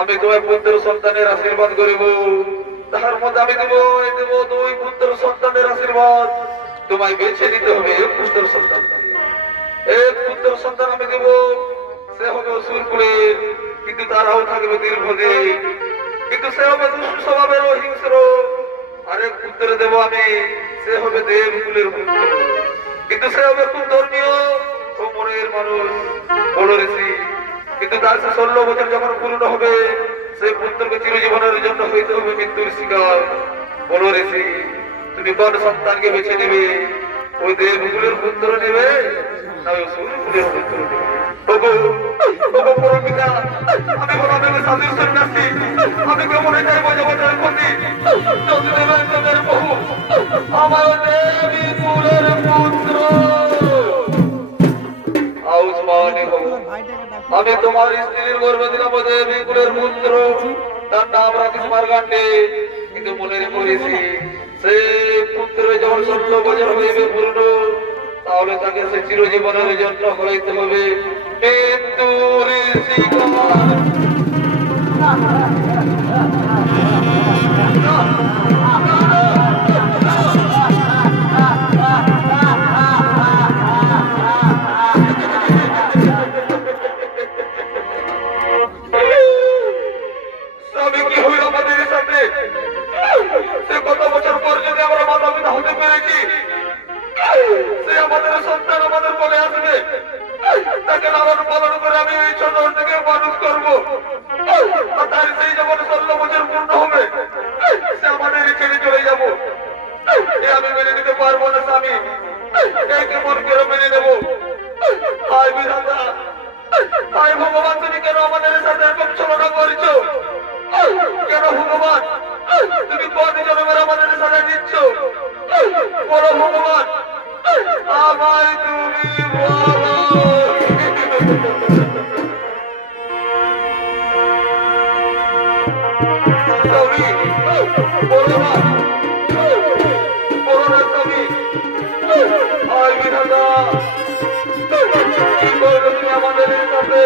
আমি তোমার পুত্র সন্তানের আশীর্বাদ করিব, তাহার মধ্যে আমি দেব দুই পুত্র সন্তানের আশীর্বাদ। তোমায় বেছে নিতে হবে এক পুত্র সন্তান। এক পুত্র সন্তান আমি দেব, সে হবে অসুর কুলের, কিন্তু তারাও থাকবে দীর্ঘদিন, কিন্তু সে হবে দুষ্ট স্বভাবের ও হিংস্র। আরেক পুত্র দেব আমি, সে হবে দেব কুলের পুত্র, কিন্তু সে হবে খুব ধর্মীয় ও মনের মানুষ, বড় ঋষি। কিন্তু তার 16 বছর যখন পূর্ণ হবে, সেই পুত্রকে চিরজীবনের জন্য হইতে হবে মৃত্যুর শিকার। বলো ঋষি, তুমি কোন সন্তানকে বেছে নেবে? ওই দেবকুলের পুত্র নেবে না ওই অসুরকুলের পুত্র নেবে? আমি বলো আমি সাধুর সন্ন্যাসী, আমি কেমনে যাইব জগতের ক্ষতি? যদি দেবেন তোদের বহু আমার দেবী কুলের পুত্র আমি তোমার স্ত্রীর গর্ভে দিলাম দেবী কুলের পুত্র, তার নাম রাখিস মার্গান্ডে। কিন্তু মনে করেছি সে পুত্র যখন 16 বছর হইবে পূর্ণ, তাহলে তাকে সে চিরজীবনের জন্য হইতে হবে মৃত্যুর শিকার। ভগবান তুমি কেন আমাদের সাথে এরকম ছলনা করছো? কেন ভগবান তুমি কোন জন্মের আমাদের সাথে দিচ্ছ? বলো ভগবান, আমায় তুমি বলো। বলো না, বলো না স্বামী, আয় বিধাতা কি করবে তুমি আমাদের সাথে?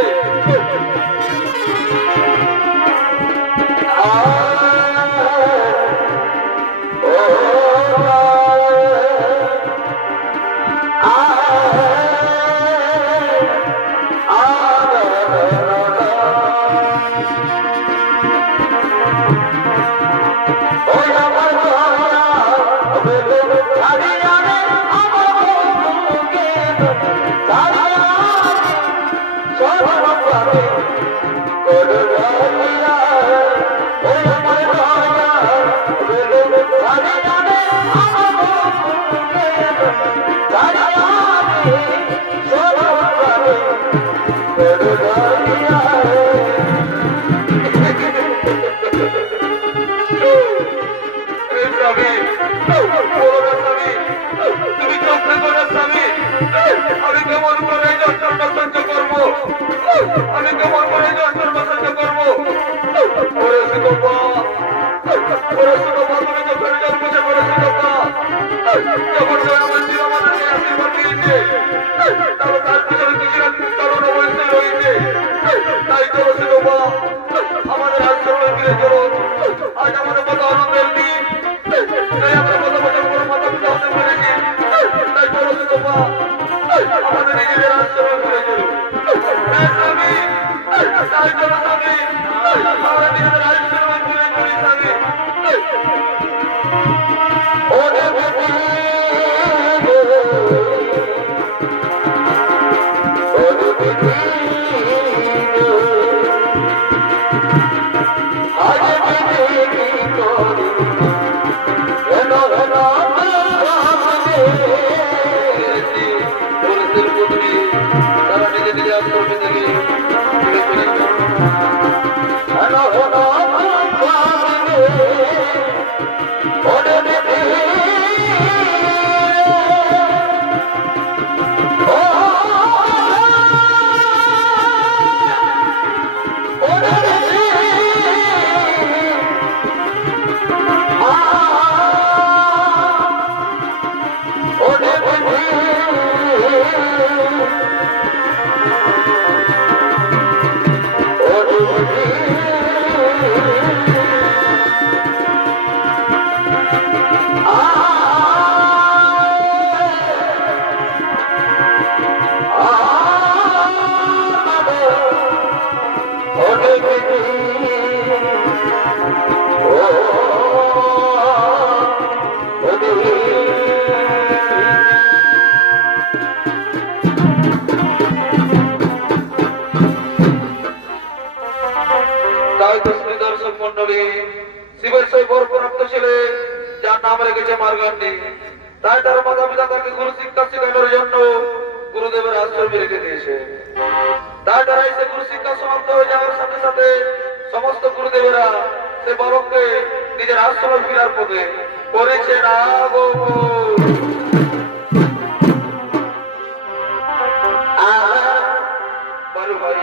আমি কেমন করে যন্ত্রণা সহ্য করবো? তুমি যখন জন্মেছে করেছি যখন আমার ছিল আমাদেরকে আশীর্বাদ দিয়েছে, তাহলে তার পিছনে কিছু না কিছু কারণ অবশ্যই রয়েছে। তাই চলো শিরোপা আমাদের আশ্রমে ফিরে চলো। আজ আমাদের কত আনন্দের দিন, তাই আমরা কত বছর করে মাথা পিতা হতে পেরেছি। তাই চলো শিরোপা আমাদের নিজেদের আশ্রমে ফিরে চলো। স্বামী তাই চলো স্বামী, আমরা নিজেদের আশ্রমে ফিরে চলি স্বামী। Oh, নিজের আশ্রমে থেকে ফিরে চলে দর্শক মন্ডলী শিবের সেই বরপ্রাপ্ত ছেলে যার নাম রেখেছে মার্গন্ডী তাই তার মাতা পিতা তাকে গুরু শিক্ষা শেখানোর জন্য গুরুদেবের আশ্রমে রেখে দিয়েছে তাই তারা এসে গুরু শিক্ষা সমাপ্ত হয়ে যাওয়ার সাথে সাথে সমস্ত গুরুদেবেরা সে বালককে নিজের আশ্রমে ফেরার পথে করেছে না গো বলো ভাই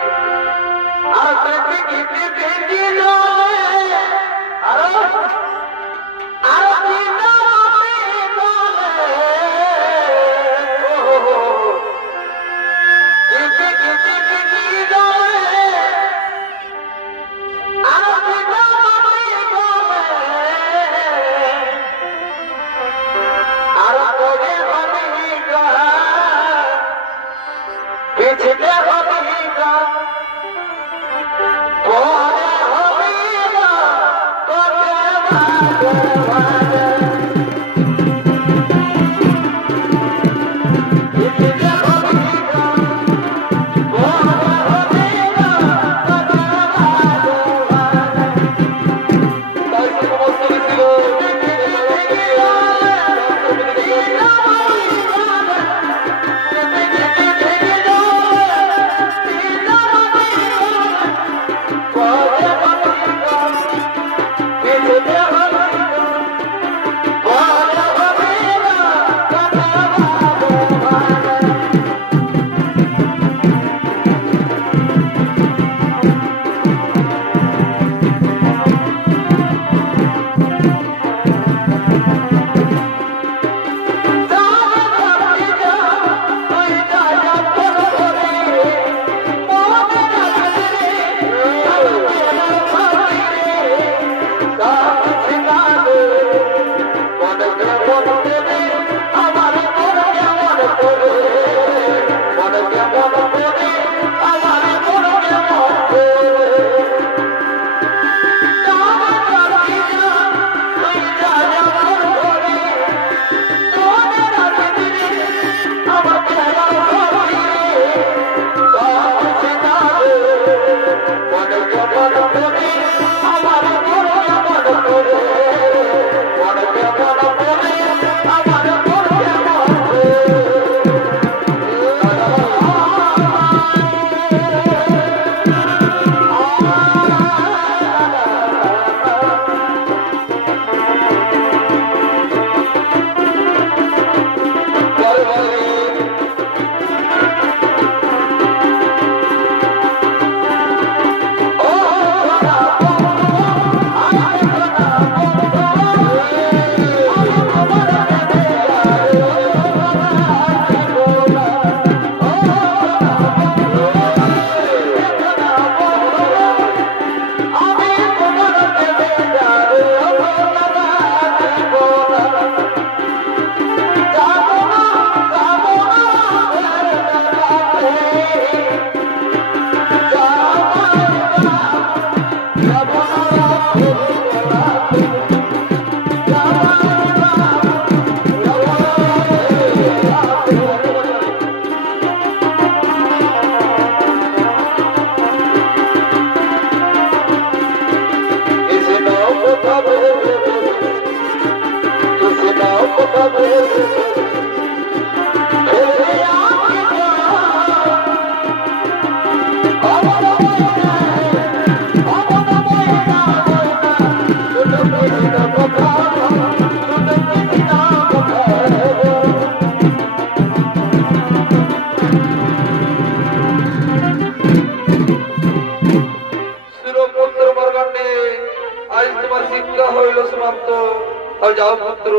যাও পুত্র,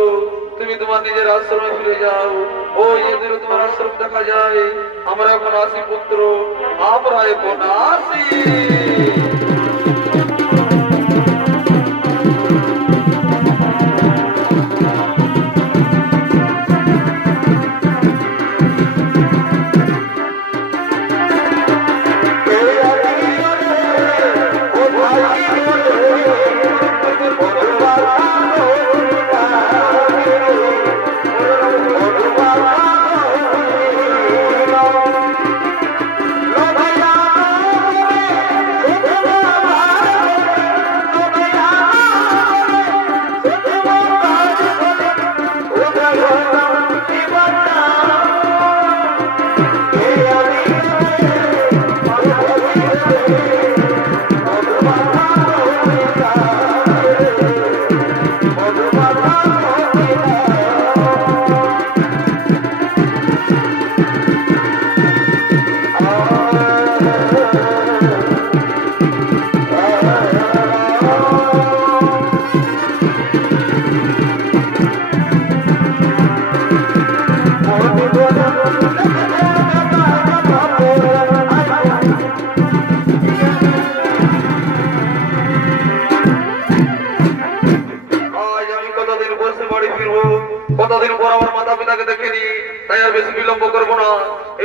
তুমি তোমার নিজের আশ্রমে ফিরে যাও। ওই যে দূরে তোমার আশ্রম দেখা যায়। আমরা এখন আসি পুত্র, আমরা এখন আসি। কতদিন পর আমার মাতা পিতাকে দেখিনি, তাই আর বেশি বিলম্ব করবো না।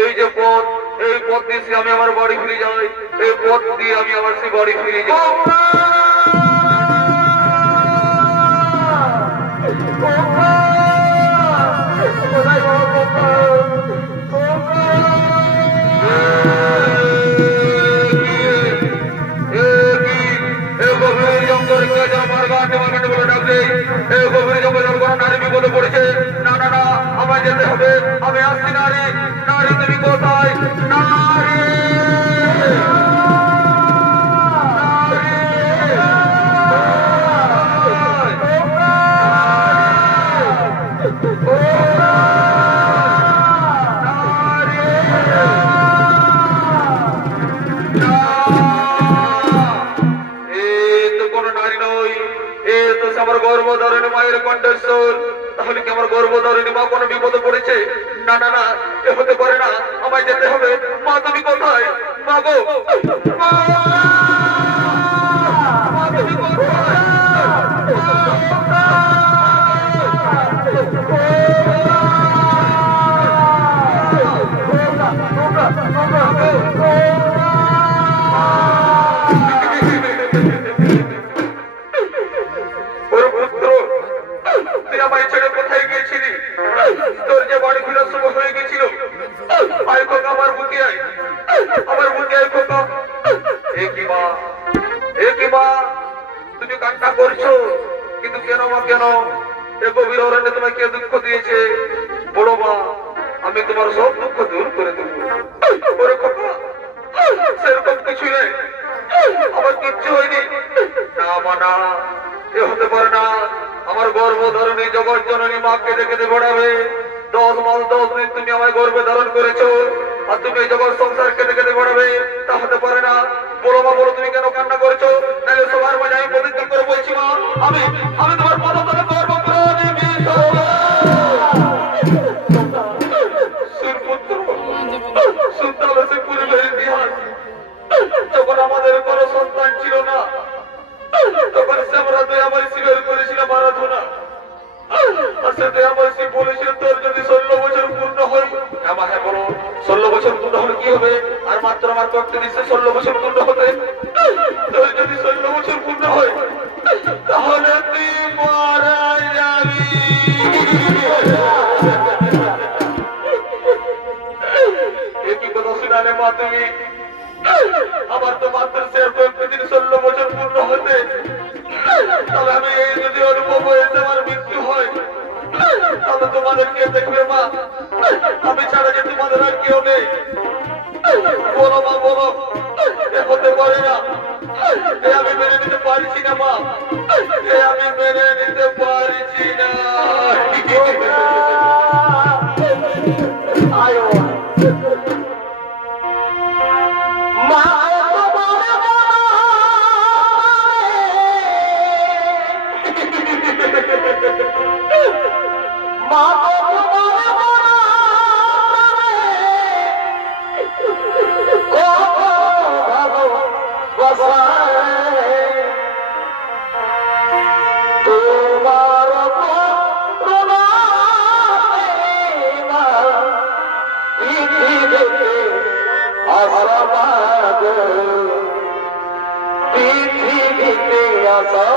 এই যে পথ, এই পথ দিয়ে আমি আমার বাড়ি ফিরে যাই। এই পথ দিয়ে আমি আমার সেই বাড়ি ফিরে যাই। নারী বিপদে পড়েছে। না না না, আমায় যেতে হবে। আমি আসছি নারী। নারী তুমি কোথায়? নারী আমার গর্ভধারিণী মায়ের কণ্ঠস্বর। তাহলে কি আমার গর্ভধারিণী মা কোনো বিপদে পড়েছে? না না না, এ হতে পারে না। আমায় যেতে হবে। মা তুমি কোথায়? মা গো, মা তুমি কোথায়? তোর যে বাড়ি ফেরার সময় হয়ে গেছিল, আয় খোকা আমার বুকে আয়, আমার বুকে আয় খোকা। এ কি মা, তুমি কান্না করছো? কিন্তু কেন মা, কেন? এ গভীর অরণ্যে তোমায় কে দুঃখ দিয়েছে? বড় মা, আমি তোমার সব দুঃখ দূর করে দেবো। ওরে খোকা, সেরকম কিছু নেই, আমার কিচ্ছু হয়নি। না মা না, এ হতে পারে না। আমার গর্ভধারণী জগৎ জননী মা কেঁদে কেঁদে বেড়াবে। 10 মাস 10 দিন তুমি আমায় গর্ভে ধারণ করেছো, আর তুমি এই জগৎ সংসার কেঁদে কেঁদে বেড়াবে? তা হতে পারে না। বলো মা, বলো তুমি কেন কান্না করছো? নাহলে সবার মাঝে আমি প্রতিজ্ঞা করে বলছি মা, আমি তোমার পদতলে গর্ব করে শুনতে হবে সে পূর্বের ইতিহাস। যখন আমাদের কোনো সন্তান ছিল না, তখন সে আমরা দয়াময় স্বীকার করেছিলাম আরাধনা। আর সে দয়াময় শিব বলেছিল, তোর যদি 16 বছর পূর্ণ হয়। হ্যাঁ বলো, 16 বছর পূর্ণ হলে কি হবে? আর মাত্র আমার কয়েকটা দিচ্ছে 16 বছর পূর্ণ হতে। তোর যদি 16 বছর পূর্ণ হয়, তাহলে তুই মারা যাবি। একই কথা শুনালে মা তুমি। আমার তো মাত্র দিন 16 বছর পূর্ণ হতে। তবে আমি এই যদি অনুভব হয়েছে আমার মৃত্যু হয়, তাহলে তোমাদের কে দেখবে মা? আমি ছাড়া যে তোমাদের আর কেউ নেই। বলো মা, বলো, হতে পারে না। আমি মেনে নিতে পারছি না মা, আমি মেনে নিতে পারছি না। পৃথিবীতে আসা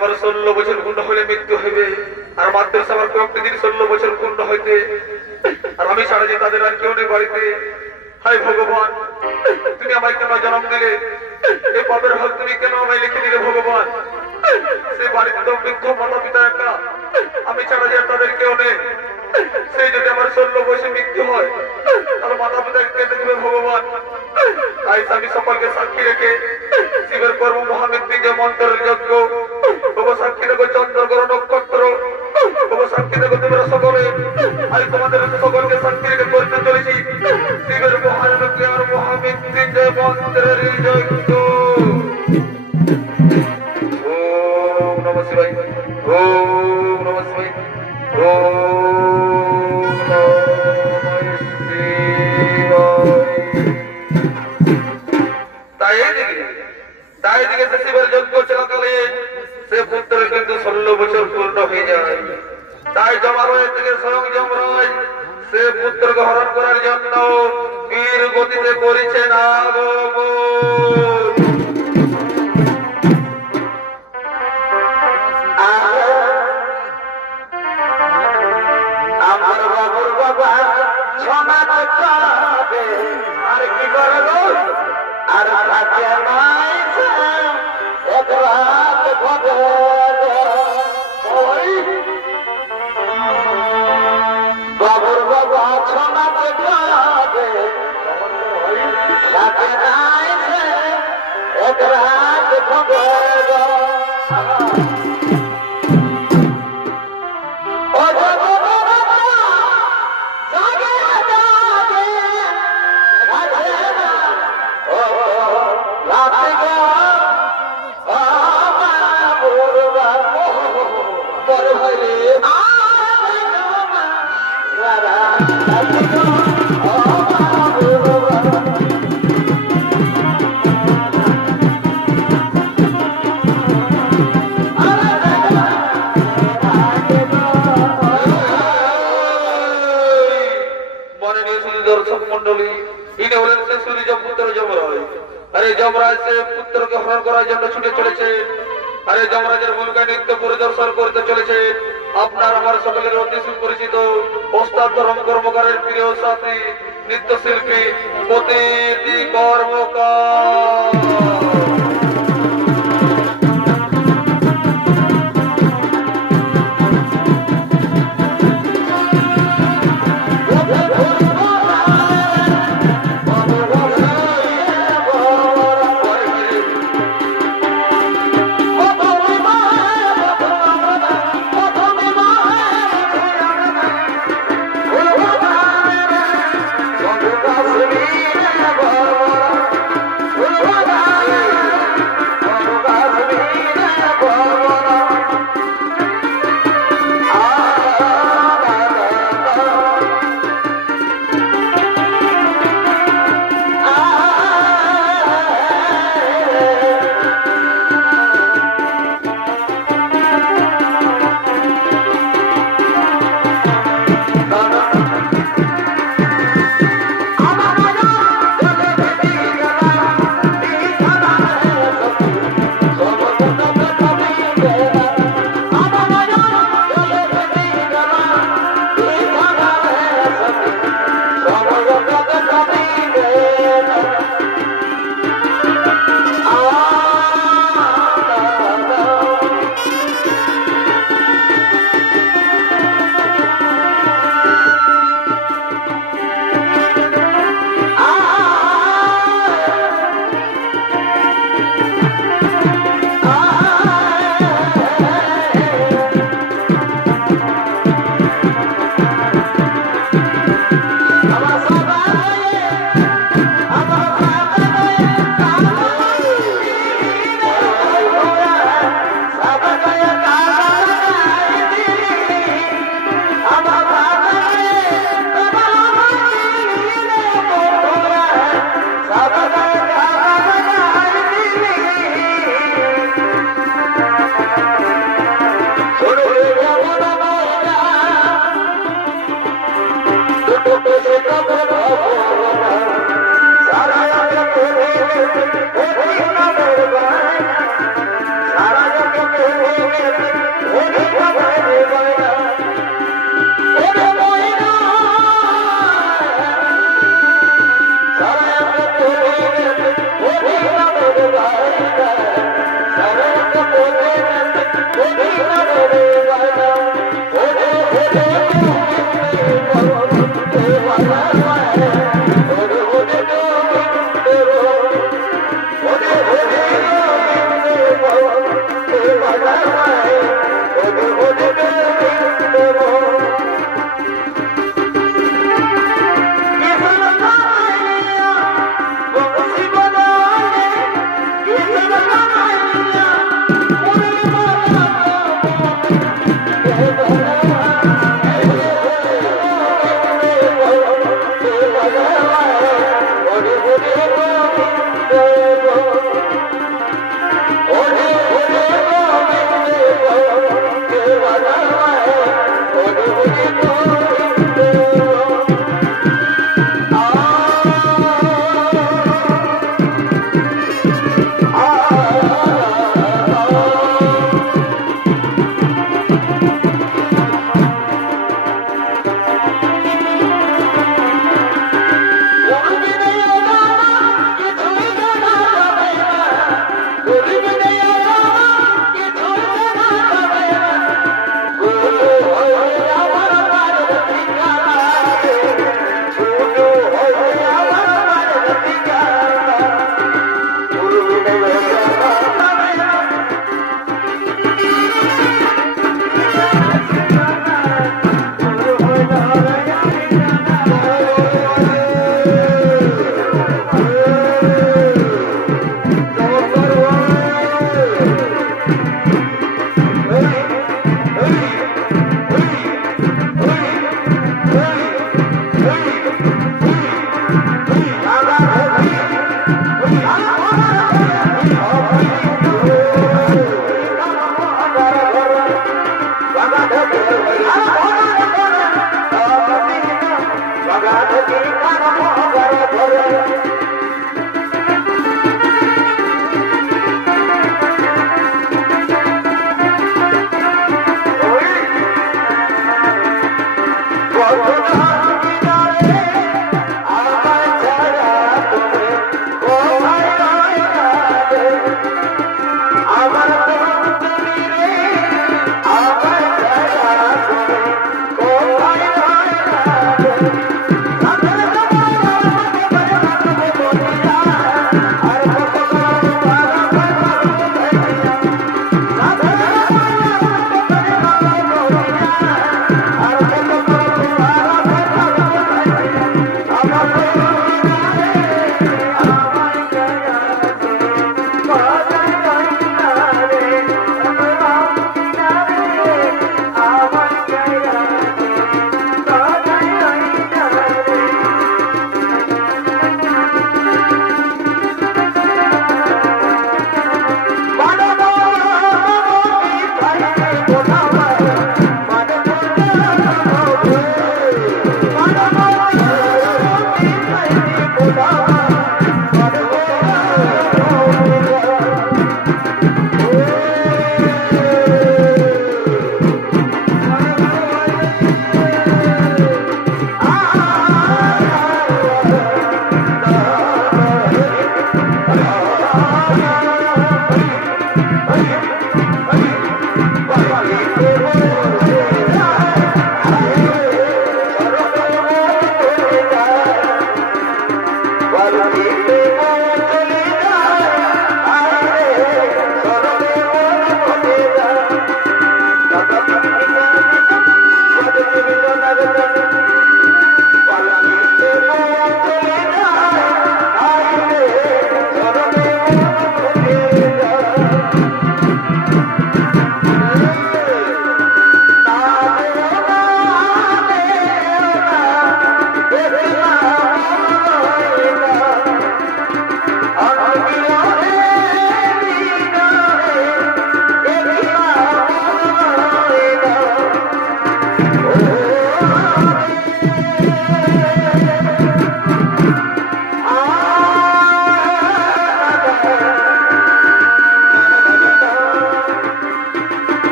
আমার 16 বছর পূর্ণ হলে মৃত্যু হবে আর মাত্র আমার প্রকৃতির 16 বছর পূর্ণ হইতে আর আমি ছাড়া যে তাদের আর কেউ নেই বাড়িতে। হায় ভগবান, তুমি আমায় কেন জন্ম দিলে? এই পাপের হক তুমি কেন আমায় লিখে দিলে ভগবান? সে বাড়িতে তো বৃদ্ধ মাতা পিতা একা, আমি ছাড়া যে তাদের কেউ নেই। সেই যদি আমার 16 বয়সে মৃত্যু হয় তাহলে মাতা পিতা কে দেখবে ভগবান? তাই আমি সকলকে সাক্ষী রেখে শিবের কর্ম মহামৃত্যুঞ্জয় মন্ত্রের যজ্ঞ সাক্ষী দেখো চন্দ্রগ্রহ নক্ষত্র সাক্ষী দেখো তোমরা সকলে আমি তোমাদের সকলকে সাক্ষী রেখে করতে চলেছি শিবের মহাযজ্ঞ আর মহামৃত্যুঞ্জয় মন্ত্রের যজ্ঞ। ওম নমঃ শিবায়, ওম নমঃ শিবায়, ওম নমঃ শিবায়। তাই দিকে শিবের যজ্ঞ চলাকালে সে পুত্রের কিন্তু 16 বছর পূর্ণ হয়ে যায়। তাই যমরাজ থেকে স্বয়ং যমরাজ সে পুত্রকে হরণ করার জন্য বীর গতিতে করেছেন আগমন। আমার বাবুর বাবা সোনা চাবে আর কি করবো আর থাকে নাই এক রাত ঘটে বাবুর বাবা সোনা চাবে থাকে নাই এক রাত ঘটে দর্শক মন্ডলী, ইনি হলেন সে সূর্য পুত্র যমরাজ। আরে যমরাজ সে পুত্রকে হরণ করার জন্য ছুটে চলেছে। আরে যমরাজের ভূমিকায় নৃত্য পরিদর্শন করতে চলেছে আপনার আমার সকলের অতি সুপরিচিত ওস্তাদ ধর্ম কর্মকারের প্রিয় সাথী নৃত্যশিল্পী প্রতীতি কর্মকার। Oh,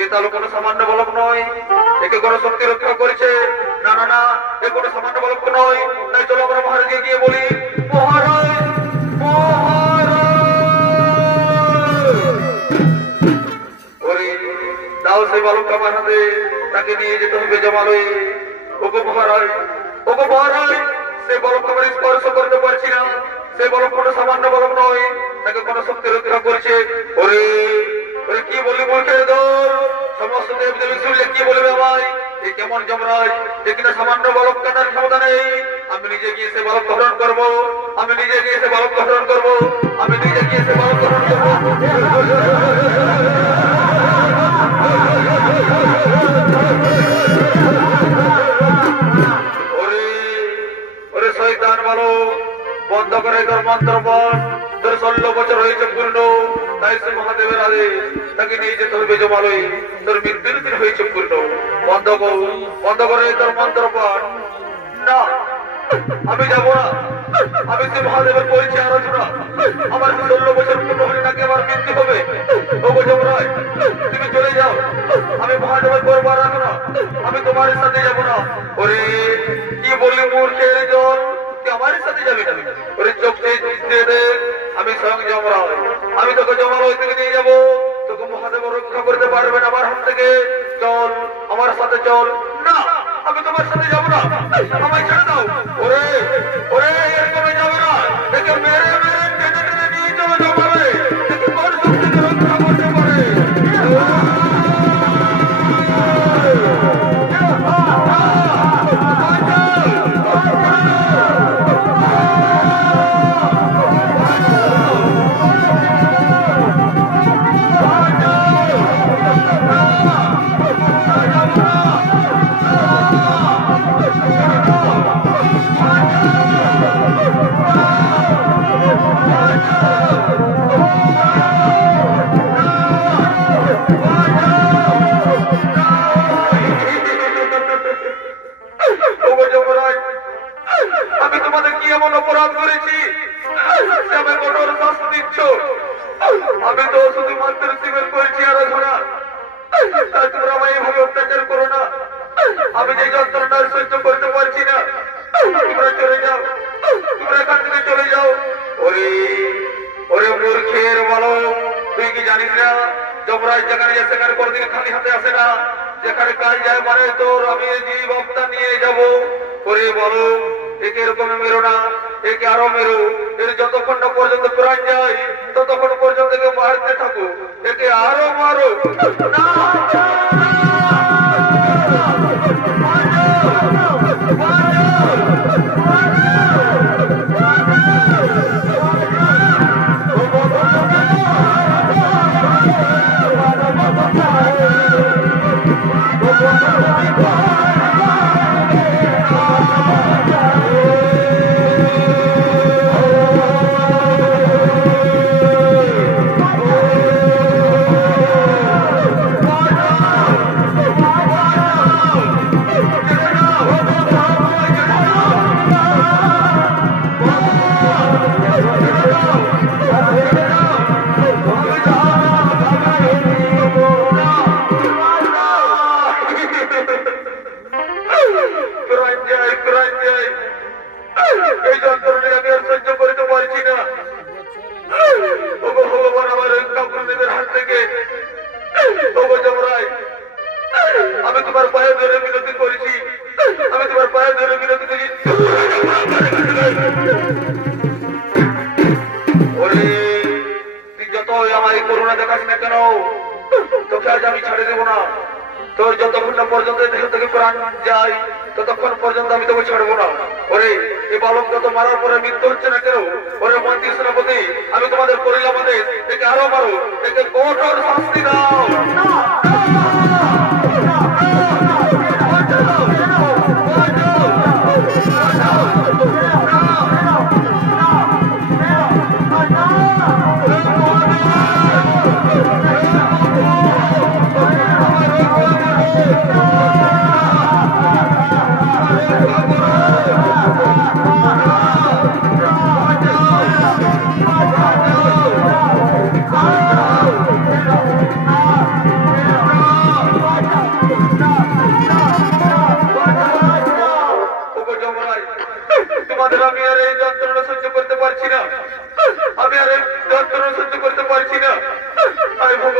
এ তাহলে কোনো সামান্য বালক নয়, একে কোনো শক্তি রক্ষা করেছে। না না না, এ কোনো সামান্য বালক নয়। তাই চলো আমরা মহারাজকে গিয়ে বলি, মহারাজ ওরে দাও সেই বালকটা আমার হাতে, তাকে নিয়ে যেতে হবে জমালয়ে। ওগো মহারাজ, ওগো মহারাজ, সেই বালকটা আমরা স্পর্শ করতে পারছি না। সেই বালক কোনো সামান্য বালক নয়, তাকে কোনো শক্তি রক্ষা করেছে। ওরে ওরে কি বলি মুখের দল, সমস্ত দেব দেবী শুনলে কি বলবে আমায়? এই কেমন যমরাজ, যে কিনা সামান্য বালক কাটার ক্ষমতা নেই। আমি নিজে গিয়ে সে বালক গ্রহণ করবো, আমি নিজে গিয়ে সে বালক গ্রহণ করবো, আমি নিজে গিয়ে সে বালক গ্রহণ করবো। ওরে ওরে শয়তান বালক, বন্ধ করে তোর মন্ত্র বল। তোর 16 বছর হয়েছে পূর্ণ, তাই সে মহাদেবের আদেশ, তাকে নিয়ে যেতে হবে জমালয়ে। তোর মৃত্যুর দিন হয়েছে পূর্ণ, বন্ধ কর, বন্ধ করে তোর মন্ত্র বল। না, আমি যাবো না, আমি সে মহাদেবের পরিচয় আলোচনা। আমার 16 বছর পূর্ণ হলে নাকি আমার মৃত্যু হবে। ওগো যমরাজ, তুমি চলে যাও, আমি মহাদেবের দরবার রাখো না, আমি তোমার সাথে যাবো না। ওরে কি বললি মূর্খের জল, তুই আমার সাথে যাবি না? ওরে চোখ দিয়ে দেখ, আমি স্বয়ং যমরাজ, আমি তোকে জমালয় থেকে নিয়ে যাবো। তোকে মহাদেব রক্ষা করতে পারবে না আমার হাত থেকে। চল আমার সাথে চল। না, আমি তোমার সাথে যাবো না, আমায় ছেড়ে দাও। ওরে ওরে এরকম যাবে না, দেখে মেরে মেরে টেনে টেনে নিয়ে চলো জমালয়ে। দেখে কোন শক্তিকে রক্ষা করতে পারে। আমি তোমাদের কি এমন অপরাধ করেছি আমি কঠোর শাস্তি দিচ্ছ? আমি তো শুধুমাত্র শিবের করেছি আরাধনা, তাই তোমরা আমায় এভাবে অত্যাচার করো না। আমি যে যন্ত্রণা সহ্য করতে পারছি না, তোমরা চলে যাও, তোমরা এখান থেকে চলে যাও। ওরে ওরে মূর্খের বালক, তুই কি জানিস না যমরাজ যেখানে যায় সেখানে কোনদিন খালি হাতে আসে না। যেখানে কাজ যায় মানে তোর আমি জীব হত্যা নিয়ে যাব। ওরে বালক, একে এরকম মেরো না, একে আরো মেরো। এর যতক্ষণ না পর্যন্ত প্রাণ যায় ততক্ষণ পর্যন্ত একে মারতে থাকো, একে আরো মারো। না এই যন্ত্রণা আমি আর সহ্য করতে পারছি না। ওগো ভগবান, আমার রক্ষা করুন এদের হাত থেকে। ওগো যমরাজ, আমি তোমার পায়ে ধরে বিনতি করেছি, আমি তোমার পায়ে ধরে বিনতি করেছি। ওরে তুই যতই আমায় করুণা দেখাস না কেন, তোকে আজ আমি ছাড়ে দেবো না। তোর যতক্ষণ না পর্যন্ত দেহ থেকে প্রাণ যায় ততক্ষণ পর্যন্ত আমি তোকে ছাড়বো না। ওরে এই বালক যত মারার পরে মৃত্যু হচ্ছে না কেন? ওরে মন্ত্রী সেনাপতি, আমি তোমাদের করিলাম আদেশ, একে আরো মারো, একে কঠোর শাস্তি দাও।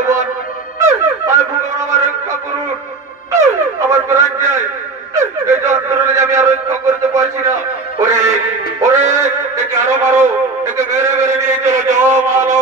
ভগবান, হায় ভগবান আমার রক্ষা করুন, আমার প্রাণ যায়, এই যন্ত্রণা যে আমি আর রক্ষা করতে পারছি না। ওরে ওরে একে আরো মারো, একে মেরে মেরে নিয়ে চলো, জমালো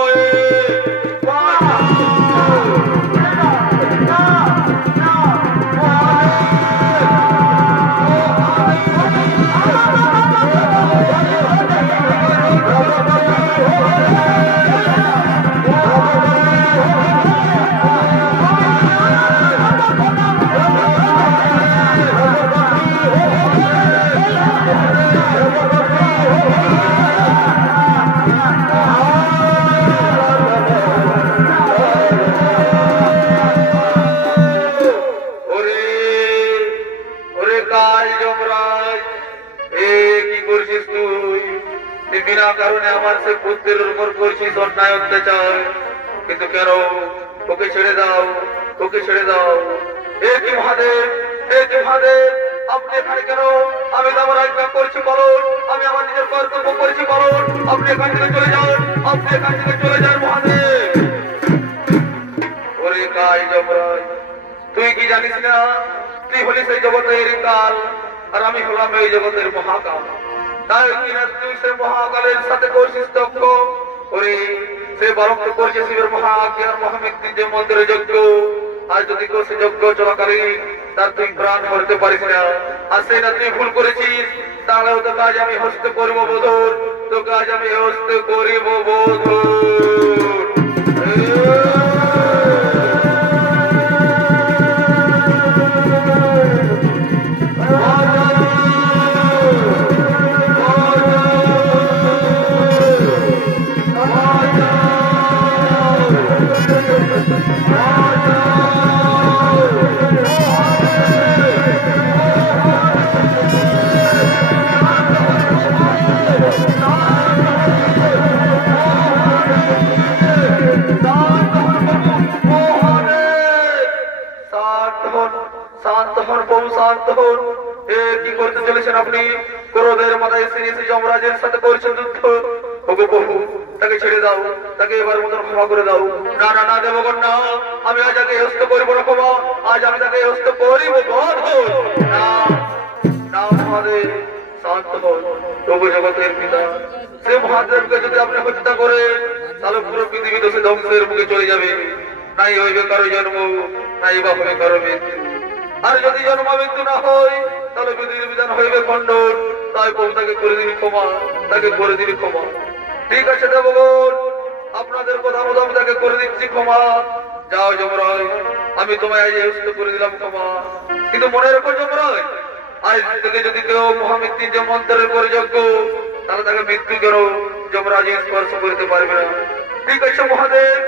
বিনা কারণে আমার সে পুত্রের উপর করছিস অন্যায় অত্যাচার, কিন্তু কেন? ওকে ছেড়ে দাও, ওকে ছেড়ে দাও। হে কি মহাদেব, হে কি মহাদেব, আপনি এখানে কেন? আমি তো আমার আজ্ঞা করছি বলুন, আমি আমার নিজের কর্তব্য করেছি বলুন, আপনি এখান থেকে চলে যান, আপনি এখান থেকে চলে যান মহাদেব। ওরে কাল যমরাজ, তুই কি জানিস না তুই হলি সেই জগতের কাল, আর আমি হলাম এই জগতের মহাকাল। তাই কিনা তুই সে মহাকালের সাথে করছিস তক্ষ। ওরে সে বালক তো করছে শিবের মহাজ্ঞান মহামৃত্যুঞ্জয় মন্দিরের যজ্ঞ, আর যদি কেউ সে যজ্ঞ চলাকালীন তার তুই প্রাণ হরতে পারিস না, আর সেই না তুই ভুল করেছিস, তাহলে তো কাজ আমি হস্ত করবো বোধর, তো কাজ আমি হস্ত করিব বোধর। কি করতে চলেছেন আপনি? ক্রোধের মাথায় শ্রী যমরাজের সাথে করছেন যুদ্ধ। ওগো বহু, তাকে ছেড়ে দাও, তাকে এবার মতন ক্ষমা করে দাও। না না না দেবগণ না, আমি আজ আগে হস্ত করিব না ক্ষমা, আজ আমি তাকে হস্ত করিব বধ। না না মহাদেব, শান্ত হন। প্রভু জগতের পিতা সে মহাদেবকে যদি আপনি হত্যা করেন, তাহলে পুরো পৃথিবী তো সে ধ্বংসের মুখে চলে যাবে। নাই হইবে কারো জন্ম, নাই বা হবে কারো মৃত্যু। আর যদি জন্ম মৃত্যু না হয়, তাহলে বিধির বিধান হইবে খণ্ডন। তাই প্রভু তাকে করে দিবি ক্ষমা, তাকে করে দিবি ক্ষমা। ঠিক আছে দেবগণ, আপনাদের কথা মতো আমি তাকে করে দিচ্ছি ক্ষমা। যাও যমরাজ, আমি তোমায় আজ হস্ত করে দিলাম ক্ষমা। কিন্তু মনে রেখো যমরাজ, আজ থেকে যদি কেউ মহামৃত্যুঞ্জয় মন্ত্রের করে যজ্ঞ, তাহলে তাকে মৃত্যু কেন যমরাজ স্পর্শ করতে পারবে না। ঠিক আছে মহাদেব,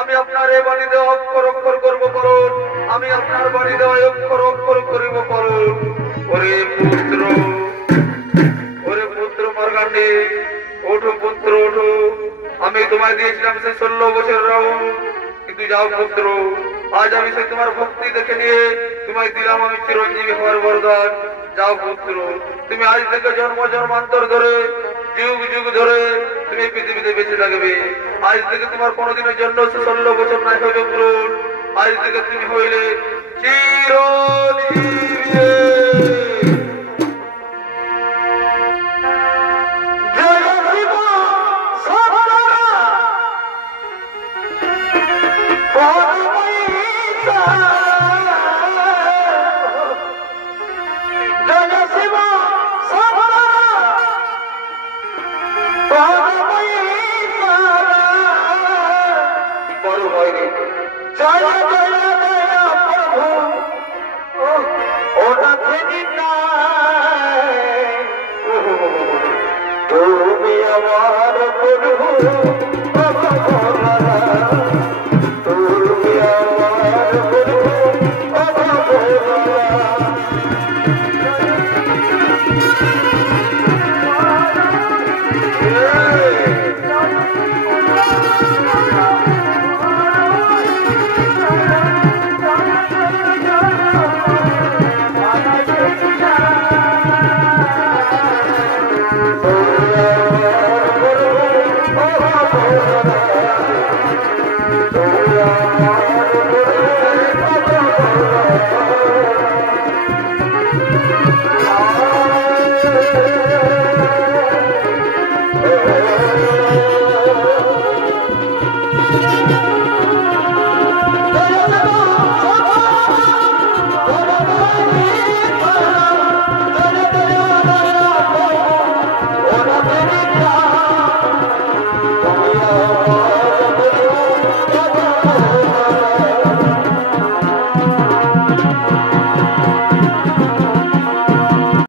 আমি আপনার এই বাণীতে অক্ষর অক্ষর করবো করুন, আমি আপনার বাণীতে অক্ষর অক্ষর করিব করুন। ওরে পুত্র, ওরে পুত্র মার্গান্ডে, ওঠো পুত্র ওঠো। আমি তোমায় দিয়েছিলাম সে 16 বছর রাহু, কিন্তু যাও পুত্র, আজ আমি সে তোমার ভক্তি দেখে নিয়ে তোমায় দিলাম আমি চিরঞ্জীবী হওয়ার বরদান। যাও পুত্র, তুমি আজ থেকে জন্ম জন্মান্তর ধরে যুগ যুগ ধরে তুমি পৃথিবীতে বেঁচে থাকবে। আজ থেকে তোমার কোনোদিনের জন্য 16 বছর নাই হইবে পূরণ। আজ থেকে তুমি হইলে চিরঞ্জীবী। তুমি আমার প্রভু।